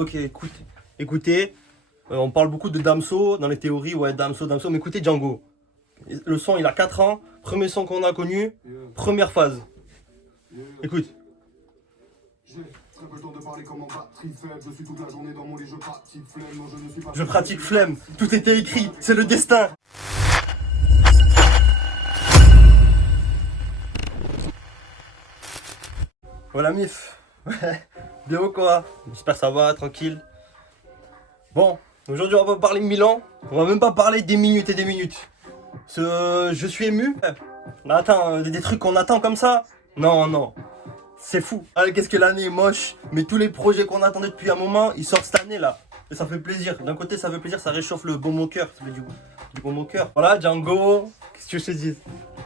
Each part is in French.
Ok, écoutez, on parle beaucoup de Damso dans les théories, ouais, Damso, mais écoutez Django. Le son, il a 4 ans, premier son qu'on a connu, première phase. Écoute. Je pratique flemme, tout était écrit, c'est le destin. Voilà Mif, ouais, bien ou quoi? J'espère que ça va, tranquille. Bon, aujourd'hui on va pas parler de Milan, on va même pas parler des minutes et des minutes. Je suis ému. Attends, des trucs qu'on attend comme ça? Non, c'est fou. Allez, qu'est-ce que l'année est moche, mais tous les projets qu'on attendait depuis un moment, ils sortent cette année là. Et ça fait plaisir, d'un côté ça fait plaisir, ça réchauffe le baume au cœur, ça fait du baume au cœur. Voilà, Django, qu'est-ce que je te dis?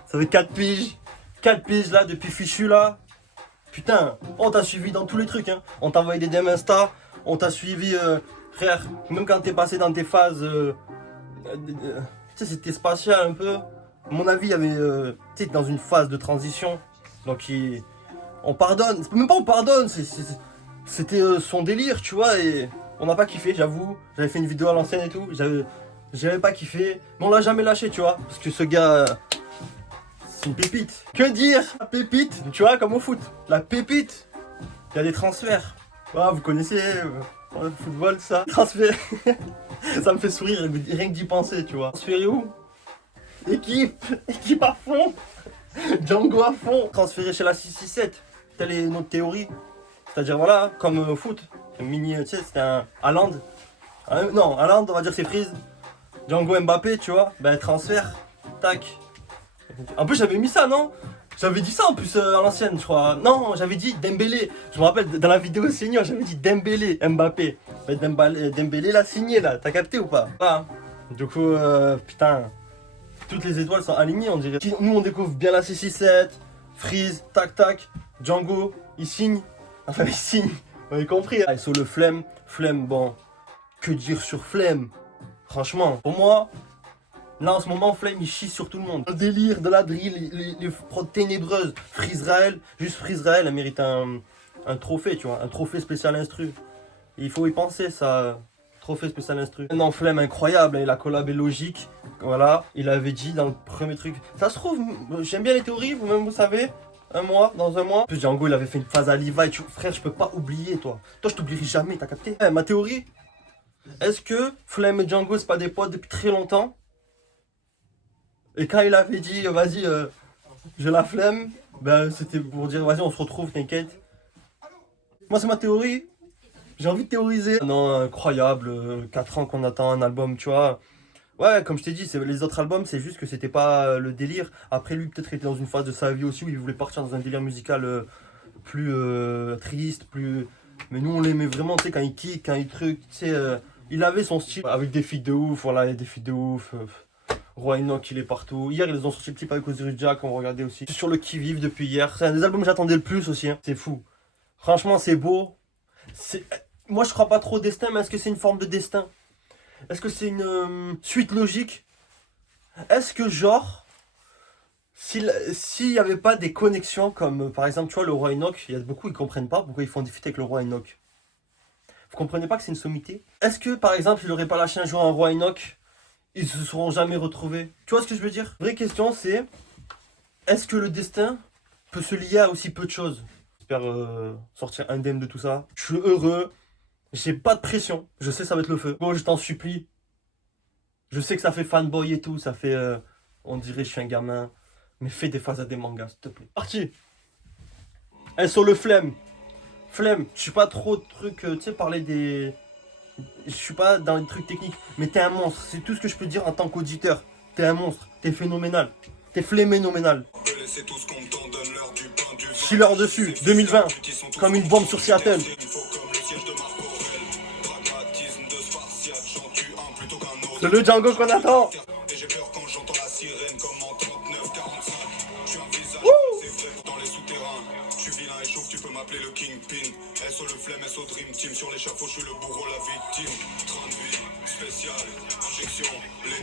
Ça fait 4 piges là, depuis Fichu là. Putain, on t'a suivi dans tous les trucs, hein. On t'a envoyé des DM Insta, on t'a suivi, frère, même quand t'es passé dans tes phases, tu sais, c'était spatial un peu. À mon avis, il y avait, tu sais, dans une phase de transition, donc on pardonne, même pas on pardonne, c'était son délire, tu vois, et on n'a pas kiffé, j'avoue. J'avais fait une vidéo à l'ancienne et tout, j'avais pas kiffé, mais on l'a jamais lâché, tu vois, parce que ce gars... c'est une pépite. Que dire? La pépite, tu vois, comme au foot. La pépite. Il y a des transferts. Ah, vous connaissez le football, ça. Transfert. Ça me fait sourire rien que d'y penser, tu vois. Transféré où? Équipe à fond. Django à fond. Transféré chez la 667. Telle est notre théorie. C'est-à-dire, voilà, comme au foot. Mini, tu sais, c'était un Haaland. Non, Haaland, on va dire c'est Freeze. Django Mbappé, tu vois. Ben, transfert. Tac. En plus j'avais mis ça, non? J'avais dit ça en plus à l'ancienne, je crois. Non, j'avais dit Dembélé. Je me rappelle dans la vidéo senior, j'avais dit Dembélé, Mbappé. Mais Dembélé l'a signé là, t'as capté ou pas? Voilà. Du coup, putain, toutes les étoiles sont alignées, on dirait. Nous on découvre bien la 667, Freeze, tac tac, Django, il signe. Enfin, il signe, vous avez compris. Ah, sur le flemme, bon, que dire sur flemme? Franchement, pour moi. Là en ce moment Flame il chie sur tout le monde. Le délire de la drill, les prods ténébreuses. Freezrael, juste Freezrael, elle mérite un trophée, tu vois, un trophée spécial instru. Et il faut y penser ça, trophée spécial instru. Non, Flame incroyable, et la collab est logique. Voilà, il avait dit dans le premier truc. Ça se trouve, j'aime bien les théories, vous-même vous savez. Dans un mois. En plus Django il avait fait une phase à Levi, frère je peux pas oublier toi. Toi je t'oublierai jamais, t'as capté? Ma théorie, est-ce que Flame et Django c'est pas des potes depuis très longtemps? Et quand il avait dit, vas-y, j'ai la flemme, ben c'était pour dire, vas-y, on se retrouve, t'inquiète. Moi, c'est ma théorie. J'ai envie de théoriser. Non, incroyable, 4 ans qu'on attend un album, tu vois. Ouais, comme je t'ai dit, les autres albums, c'est juste que c'était pas le délire. Après, lui, peut-être était dans une phase de sa vie aussi où il voulait partir dans un délire musical plus triste, plus. Mais nous, on l'aimait vraiment, tu sais, quand il kick, quand il truc, tu sais, il avait son style avec des feats de ouf, voilà, il y a des feats de ouf. Roy Enoch il est partout. Hier ils ont sorti le clip avec Osiris Jack, on regardait aussi. Sur le qui-vive depuis hier. C'est un des albums que j'attendais le plus aussi. Hein. C'est fou. Franchement c'est beau. Moi je crois pas trop au destin, mais est-ce que c'est une forme de destin? Est-ce que c'est une suite logique? Est-ce que genre, s'il n'y avait pas des connexions comme par exemple tu vois le Roi Enoch, il y a beaucoup qui comprennent pas pourquoi ils font des feats avec le Roi Enoch. Vous comprenez pas que c'est une sommité? Est-ce que par exemple il aurait pas lâché un jour un Roi Enoch? Ils se seront jamais retrouvés. Tu vois ce que je veux dire? Vraie question c'est, est-ce que le destin peut se lier à aussi peu de choses? J'espère sortir indemne de tout ça. Je suis heureux, j'ai pas de pression. Je sais ça va être le feu. Bon, je t'en supplie. Je sais que ça fait fanboy et tout, ça fait... on dirait je suis un gamin. Mais fais des phases à des mangas, s'il te plaît. Parti. Elles sont le flemme. Flemme, je suis pas trop de trucs, tu sais, parler des... Je suis pas dans les trucs techniques, mais t'es un monstre, c'est tout ce que je peux dire en tant qu'auditeur. T'es un monstre, t'es phénoménal, t'es phénoménal. Chiller dessus, 2020, comme une bombe sur Seattle. C'est le Django qu'on attend. Tu peux m'appeler le Kingpin. SO le flemme, SO Dream Team. Sur l'échafaud, je suis le bourreau, la victime. Train de vie, spécial, injection.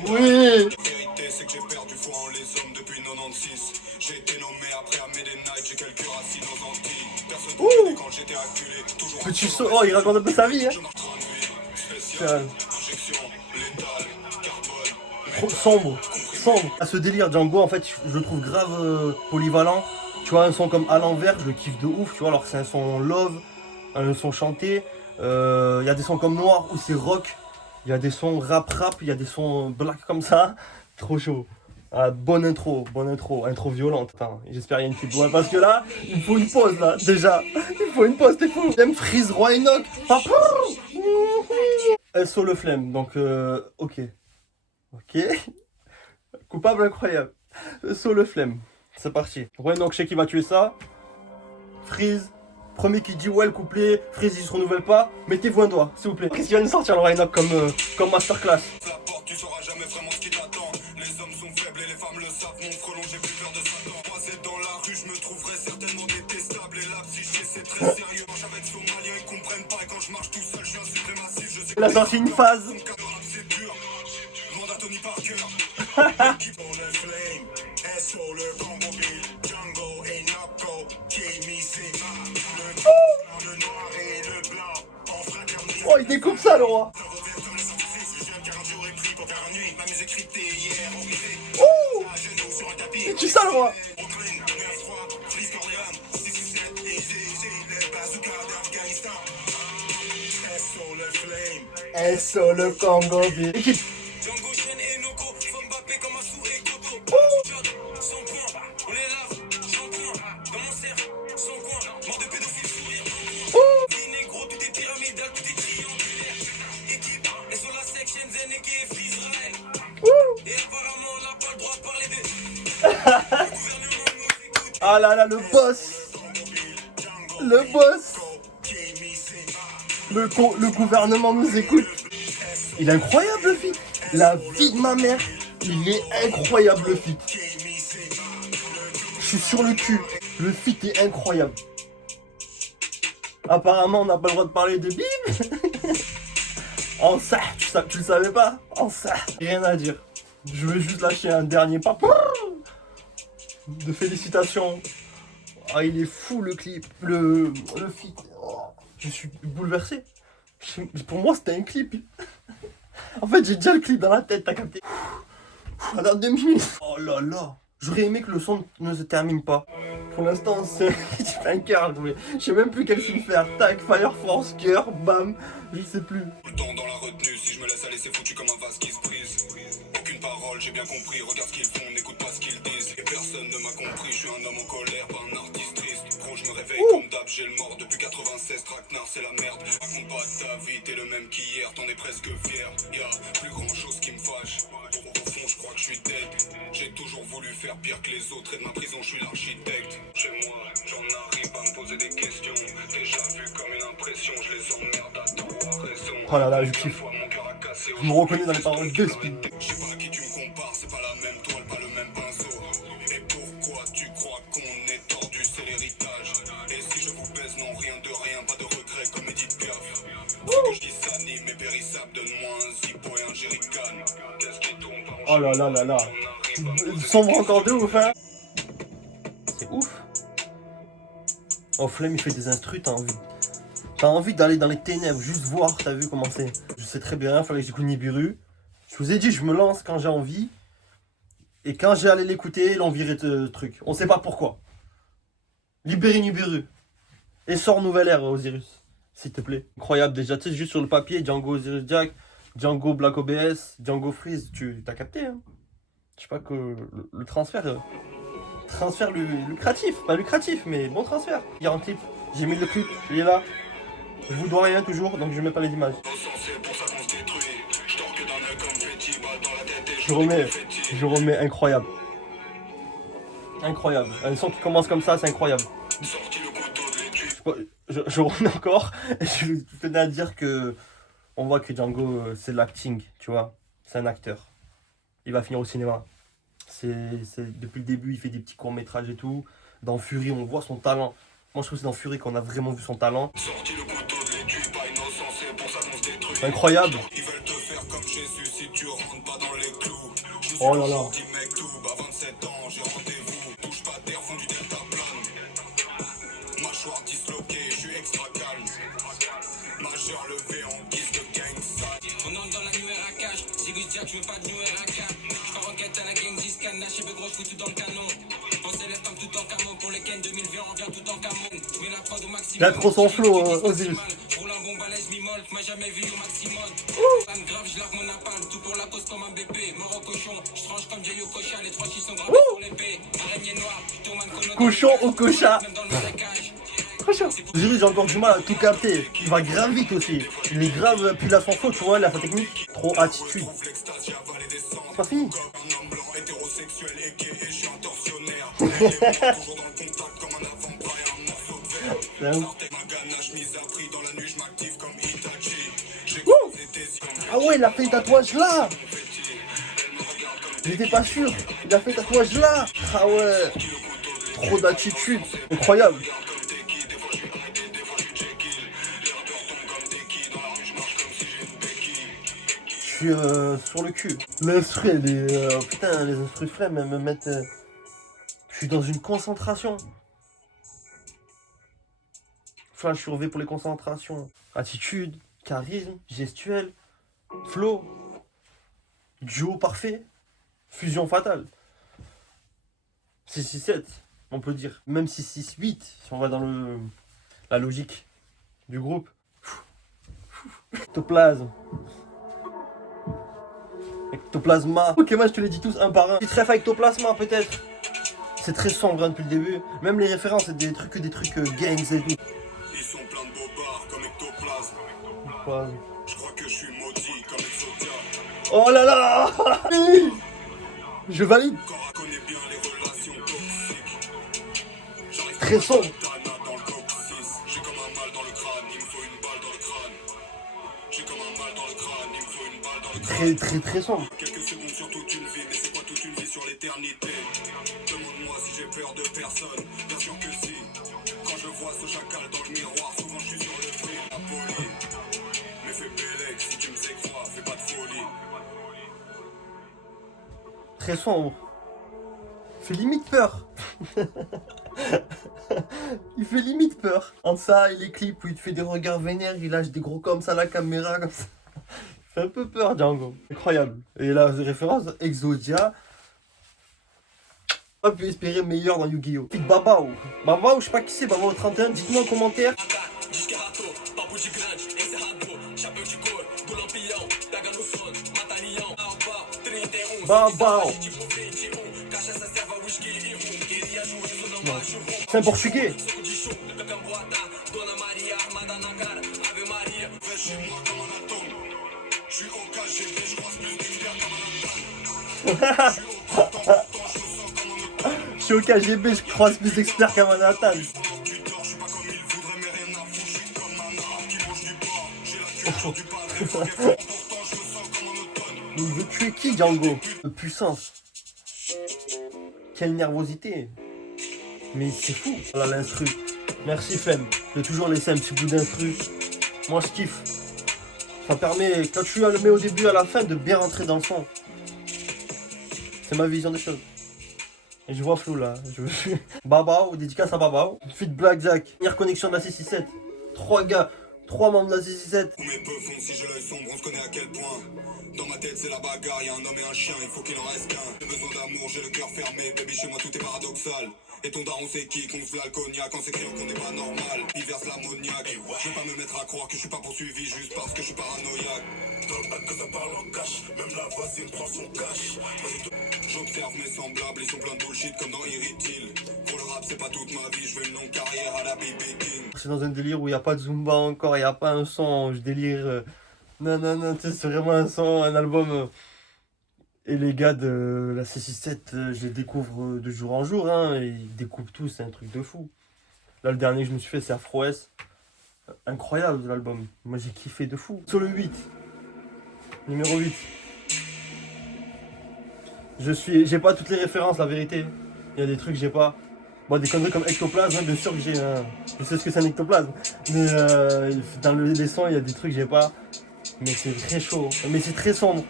Oui. La vérité, c'est que j'ai perdu foi en les hommes depuis 96. J'ai été nommé après Amédée Night. J'ai quelques racines aux Antilles. Personne ne quand j'étais acculé. Toujours petit saut, oh, il raconte un peu sa vie, hein. spirale. Trop sombre, sombre. À ce délire Django, en fait, je le trouve grave polyvalent. Tu vois, un son comme À l'envers, je le kiffe de ouf, tu vois, alors que c'est un son love, un son chanté. Il y a des sons comme Noir où c'est rock. Il y a des sons rap, il y a des sons black comme ça. Trop chaud. Ah, bonne intro violente. Attends, j'espère qu'il y a une petite voix parce que là, il me faut une pause là, déjà. Il faut une pause, t'es fou. J'aime Freeze, Roy Enoch. SO le flemme, donc ok. Ok. Coupable incroyable. SO le flemme. C'est parti. Roy Enoch, je sais qui va tuer ça. Freeze. Premier qui dit ouais le couplet, Freeze il se renouvelle pas, mettez-vous un doigt, s'il vous plaît. Qu'est-ce qu'il va nous sortir le Roy Enoch comme masterclass? Tu sauras jamais vraiment ce qui t'attend. Les hommes sont faibles et les femmes le savent. Mon frelon, j'ai plus peur de Satan. Croisé dans la rue, je me trouverais certainement détestable. Et la psyché, c'est très sérieux. Quand j'avais des Somaliens, ils comprennent pas. Et quand je marche tout seul, je suis un suprémaciste. Je sais. Il a sorti une phase. C'est dur. Demande à Tony Parker. Keep on the flame. SO le Congo-Bill. Django et Nako. Le noir et le blanc. En fraternité. Oh, il découpe ça, le roi. Oh! Et tu ça le roi? SO le Congo Équipe. Ah là là, le boss. Le boss. Le gouvernement nous écoute. Il est incroyable le feat. La vie de ma mère. Il est incroyable le feat. Je suis sur le cul. Le feat est incroyable. Apparemment on n'a pas le droit de parler de Bible. En ça, tu le savais pas? En ça. Rien à dire. Je veux juste lâcher un dernier pas de félicitations. Ah, il est fou le clip, le feat. Oh, je suis bouleversé. Pour moi, c'était un clip. En fait, j'ai déjà le clip dans la tête, t'as capté. Attends 2 minutes. Oh là là. J'aurais aimé que le son ne se termine pas. Pour l'instant, c'est un cœur. Je sais même plus quel signe faire. Tac, Fire Force, cœur, bam. Je sais plus. Le temps dans la retenue, si je me laisse aller, c'est foutu comme un vase qui se brise. Aucune parole, j'ai bien compris. Regarde ce qu'ils font, n'écoute pas ce qu'ils disent. Et personne ne m'a compris, je suis un homme en colère, pas un artiste triste. Gros, je me réveille comme d'hab, j'ai le mort depuis 96. Traquenard, c'est la merde. Raconte pas ta vie, t'es le même qu'hier, t'en es presque fier. Y'a plus grand chose qui me fâche. Au fond, je crois que je suis dead. J'ai toujours voulu faire pire que les autres et de ma prison, je suis l'architecte. Chez moi, j'en arrive à me poser des questions. Déjà vu comme une impression, je les emmerde à trop raison. Oh là là, je kiffe. Je me reconnais dans les paroles de Speed. Je sais pas à qui tu me compares, c'est pas la même toile, pas le même pinceau. Et pourquoi tu crois qu'on est tordu, c'est l'héritage. Et si je vous baise, non, rien de rien, pas de regret comme Edith Piaf. Que je dis s'anime et périssable, donne-moi un zippo et un jerrycan. Qu'est-ce qui tourne par oh là là là là. Sombre encore de ouf, hein. C'est ouf. Oh, Flemme, il fait des instrus, t'as envie d'aller dans les ténèbres, juste voir, t'as vu comment c'est. Je sais très bien, il fallait que j'écoute Nibiru. Je vous ai dit, je me lance quand j'ai envie. Et quand j'ai allé l'écouter, ils ont viré de truc. On sait pas pourquoi. Libérez Nibiru. Et sort Nouvelle Ère, Osiris. S'il te plaît. Incroyable déjà, tu sais, juste sur le papier, Django Osiris Jack, Django Black OBS, Django Freeze, tu t'as capté, hein. Je sais pas que le transfert lucratif, pas lucratif, mais bon transfert. Il y a un clip, j'ai mis le clip, il est là. Je vous dois rien toujours, donc je mets pas les images. Je remets incroyable. Incroyable. Un son qui commence comme ça, c'est incroyable. Je remets encore, et je tenais à dire que on voit que Django, c'est l'acting, tu vois. C'est un acteur. Il va finir au cinéma. Depuis le début, il fait des petits courts-métrages et tout. Dans Fury, on voit son talent. Moi, je trouve que c'est dans Fury qu'on a vraiment vu son talent. C'est incroyable. Oh là là. Il a trop son flow, Osiris. Cochon ou cocha. Osiris, j'ai encore du mal à tout capter. Il va grave vite aussi. Il est grave, puis il a son flow, tu vois, il a sa technique. Trop attitude. C'est pas fini. Ah ouais, il a fait le tatouage là. J'étais pas sûr. Il a fait le tatouage là. Ah ouais. Trop d'attitude. Incroyable. Je suis sur le cul. L'instru, elle est... putain, les instrus flemme, elles me mettent... Je suis dans une concentration. Flash sur V pour les concentrations. Attitude, charisme, gestuelle, flow, duo parfait, fusion fatale. 6-6-7, on peut dire. Même 6-6-8, si on va dans la logique du groupe. Ectoplasme. Ectoplasma. Ok, moi je te les dis tous un par un. Petit trèfle ectoplasma peut-être. C'est très sombre hein, depuis le début. Même les références, c'est des trucs gangs et tout. Ils sont pleins de bobards comme ectoplasme. Je crois que je suis maudit comme Exodia. Oh là là. Oui. Je valide. Connais bien les relations toxiques. Très sombre. Dans le coccyx. J'ai comme un mal dans le crâne, il me faut une balle dans le crâne. J'ai comme un mal dans le crâne, il me faut une balle dans le crâne. Très sombre. Quelques secondes sur toute une vie, mais c'est quoi toute une vie sur l'éternité? Demande-moi si j'ai peur de personne, bien sûr que si. Quand je vois ce chacal dans le miroir, souvent je suis sur le fil. Impoli, mais fais bélec, si tu me sais croire, fais pas de folie. Très sombre. Il fait limite peur. Il fait limite peur. Entre ça et les clips où il te fait des regards vénères, il lâche des gros comme ça à la caméra, comme ça. Il fait un peu peur, Django. Incroyable. Et la référence, Exodia. Pas pu espérer meilleur dans Yu-Gi-Oh! Fit Babao. Babao, je sais pas qui c'est, Babao 31, dites-moi en commentaire. Babao. C'est un portugais. Je suis au KGB, je croise plus d'experts qu'un Manhattan. Il veut tuer qui, Django? De puissance. Quelle nervosité. Mais c'est fou. Voilà l'instru. Merci Flemme de toujours laisser un petit bout d'instru. Moi je kiffe. Ça permet, quand tu le mets au début à la fin, de bien rentrer dans le son. C'est ma vision des choses. Et je vois flou là. Babao, dédicace à Babao. Fit Blackjack. Première connexion de la 667. 3 gars. 3 membres de la 667. Tous mes peu font si j'ai l'œil sombre, on se connaît à quel point. Dans ma tête c'est la bagarre, y'a un homme et un chien, il faut qu'il en reste qu'un. J'ai besoin d'amour, j'ai le cœur fermé, baby chez moi tout est paradoxal. Et ton daron c'est qui, qu'on se le cognac, quand c'est criant qu'on n'est pas normal. Il verse l'ammoniaque, je vais pas me mettre à croire que je suis pas poursuivi juste parce que je suis paranoïaque. Dans le bac que ça parle en cash, même la voisine prend son cash. J'observe mes semblables, ils sont plein de bullshit comme dans Irritil. Pour le rap c'est pas toute ma vie, je veux une longue carrière à la BB King. C'est dans un délire où il n'y a pas de Zumba encore, il n'y a pas un son, je délire. Non, tu sais, c'est vraiment un son, un album. Et les gars de la 667, je les découvre de jour en jour, hein, et ils découpent tout, c'est un truc de fou. Là, le dernier que je me suis fait, c'est Afro S. Incroyable l'album, moi j'ai kiffé de fou. Sur le 8, numéro 8. J'ai pas toutes les références, la vérité. Il y a des trucs que j'ai pas. Bon, des conneries comme ectoplasme, hein, bien sûr que j'ai. Je sais ce que c'est un ectoplasme. Mais dans les sons, il y a des trucs que j'ai pas. Mais c'est très chaud. Mais c'est très sombre.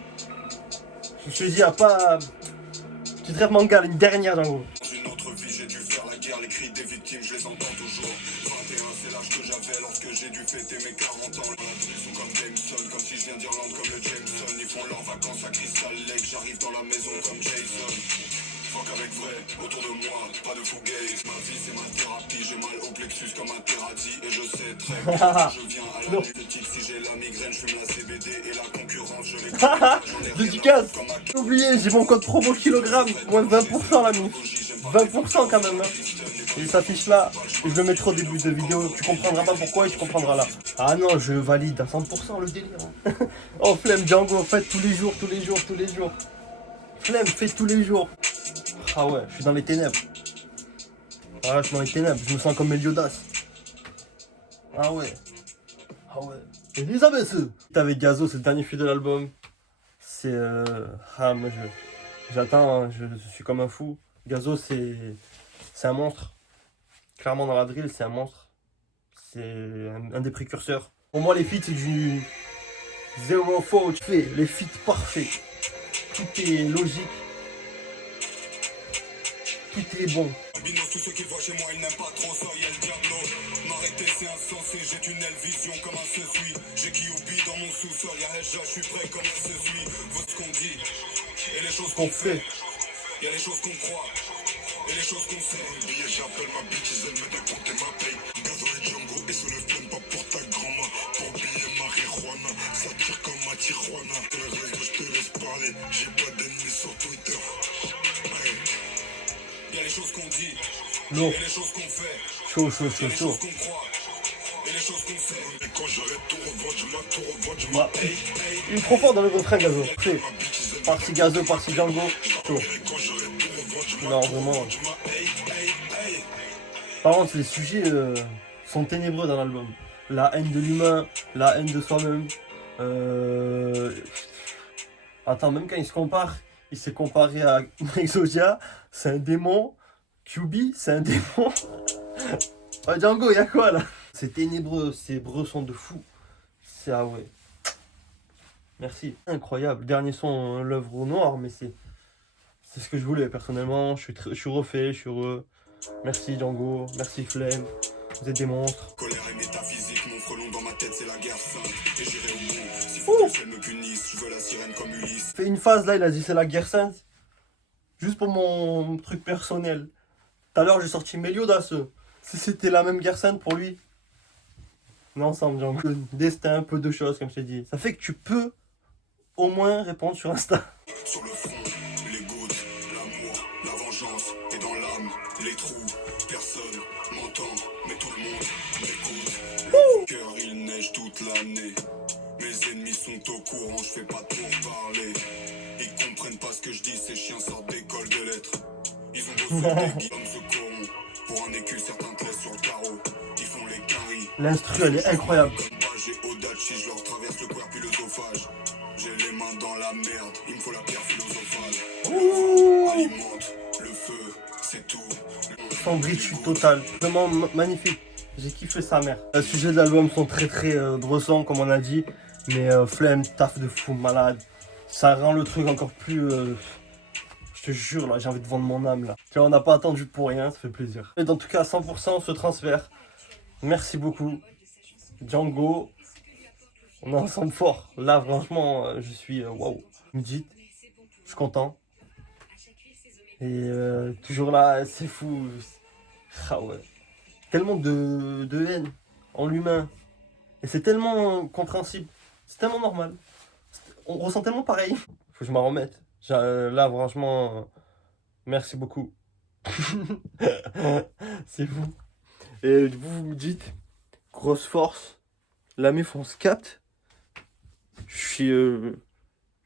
Je te dis, y a pas. Tu traites manga, une dernière en gros. Dans une autre vie, j'ai dû faire la guerre, les cris des victimes, je les entends toujours. 21, c'est l'âge que j'avais lorsque j'ai dû fêter mes 40 ans. Ils sont comme Jameson, comme si je viens d'Irlande, comme le Jameson. font leurs vacances à Crystal Lake. J'arrive dans la maison comme Jason. Fuck avec vrai, autour de moi, pas de fougaze. Ma vie c'est ma thérapie, j'ai mal au plexus comme un terradis. Et je sais très bien que je viens à l'esthétique. Si j'ai la migraine, je fume la CBD et la concurrence, je l'ai Dédicace. J'ai oublié, j'ai mon code promo kilogramme, moins 20% l'ami. 20% quand même, hein. Il s'affiche là, et je le mettrai au début de vidéo. Tu comprendras pas pourquoi et tu comprendras là. Ah non, je valide à 100% le délire. Hein. Oh flemme Django, faites tous les jours, tous les jours, tous les jours. Flemme, faites tous les jours. Ah ouais, je suis dans les ténèbres. Ah ouais, je suis dans les ténèbres, je me sens comme Meliodas. Ah ouais. Ah ouais. Elisabeth. Avec Gazo, c'est le dernier feat de l'album. C'est ah moi j'attends, hein, je suis comme un fou. Gazo c'est un monstre. Clairement dans la drill, c'est un monstre. C'est un des précurseurs. Pour moi les feats c'est du zéro faute. Tu fais les feats parfaits. Tout est logique. Tout est bon. Binos, tous ceux qui voient chez moi, ils n'aiment pas trop ça, y'a le diablo. M'arrêter, c'est insensé, j'ai tunnel vision comme un se suit. J'ai Kyubi dans mon sous-sol, y'a Hedja, je suis prêt comme un se suit. Vois ce qu'on dit, et les choses qu'on fait. Y'a les choses qu'on croit, et les choses qu'on sait. Billet, j'appelle ma bitch, ils aiment m'aider à compter ma paye. Gazo et Django, et se lève même pas pour ta grand-mère. Pour billet, marijuana, ça tire comme ma Tijuana. Le reste, je te laisse parler, j'ai pas d'ennemis sur Twitter. Y'a les choses qu'on dit, Lourd. et les choses qu'on fait. Chaud. Y'a les choses qu'on croit, et les choses qu'on sait. Et quand j'arrête tout revendu, Bah, il est trop fort dans le refrain Gazo. C'est parti Gazo, parti Django. Chaud. Non vraiment. Par contre les sujets sont ténébreux dans l'album. La haine de l'humain, la haine de soi-même. Attends, même quand il se compare, il s'est comparé à Exodia, c'est un démon. QB, c'est un démon. Oh, Django, y'a quoi là? C'est ténébreux, ces bressons de fou. C'est ah ouais. Merci. Incroyable. Dernier son, l'œuvre au noir, mais c'est ce que je voulais personnellement. Je suis refait, je suis heureux. Merci Django, merci Flemme. Vous êtes des monstres. Colère et métaphysique, mon frelon dans ma tête, c'est la guerre sainte. Et j'irai au bout, s'il faut que le ciel me punisse, je veux la sirène comme Ulysse. Fait une phase là, il a dit c'est la guerre sainte. Juste pour mon truc personnel. Tout à l'heure, j'ai sorti Meliodas. Si c'était la même guerre sainte pour lui. On est ensemble, Django. Le destin, un peu de choses, comme je t'ai dit. Ça fait que tu peux au moins répondre sur Insta. Sur le front, les gouttes, l'amour, la vengeance, et dans l'âme, les trous. Personne m'entend, mais tout le monde m'écoute. Le cœur, il neige toute l'année. Mes ennemis sont au courant, je fais pas pour parler. Ils comprennent pas ce que je dis, ces chiens sortent d'école de lettres. Ils ont beau sur des guides, se corrompent. Pour un écu, certains te laissent sur le carreau. Ils font les caries. L'instru, elle est incroyable. Comme pas, j'ai Odachi, je leur traverse le cœur puis l'œsophage. J'ai les mains dans la merde, il me faut la pierre philosophale. Alimente le feu, c'est tout. Sombritude totale. Vraiment magnifique. J'ai kiffé sa mère. Les sujets de l'album sont très bressants, comme on a dit. Mais flemme, taf de fou, malade. Ça rend le truc encore plus... Je te jure, là, j'ai envie de vendre mon âme, là. Tu vois, on n'a pas attendu pour rien, ça fait plaisir. Et en tout cas, 100% ce transfert. Merci beaucoup. Django. On est ensemble fort. Là, franchement, je suis... Waouh. Vous me dites, je suis content. Et toujours là, c'est fou. Ah ouais. Tellement de haine en l'humain. Et c'est tellement compréhensible. C'est tellement normal. On ressent tellement pareil. Faut que je m'en remette. Là, franchement, merci beaucoup. C'est fou. Et vous me dites, grosse force. La meuf, on se capte. Je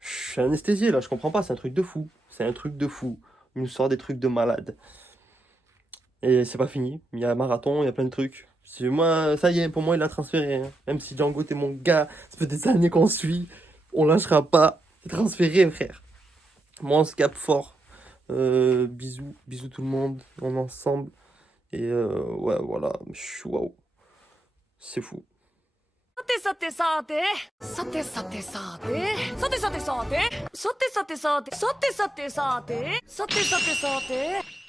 suis anesthésié là, je comprends pas. C'est un truc de fou. C'est un truc de fou. Il nous sort des trucs de malade. Et c'est pas fini. Il y a un marathon, il y a plein de trucs. Moi, ça y est, pour moi, il a transféré. Hein. Même si Django, t'es mon gars, ça fait des années qu'on suit. On lâchera pas. C'est transféré, frère. Moi, on se capte fort. Bisous tout le monde. On est ensemble. Et ouais, voilà. Waouh. C'est fou. さてさてさてさてさてさてさてさてさてさてさてさてさてさてさてさてさてさて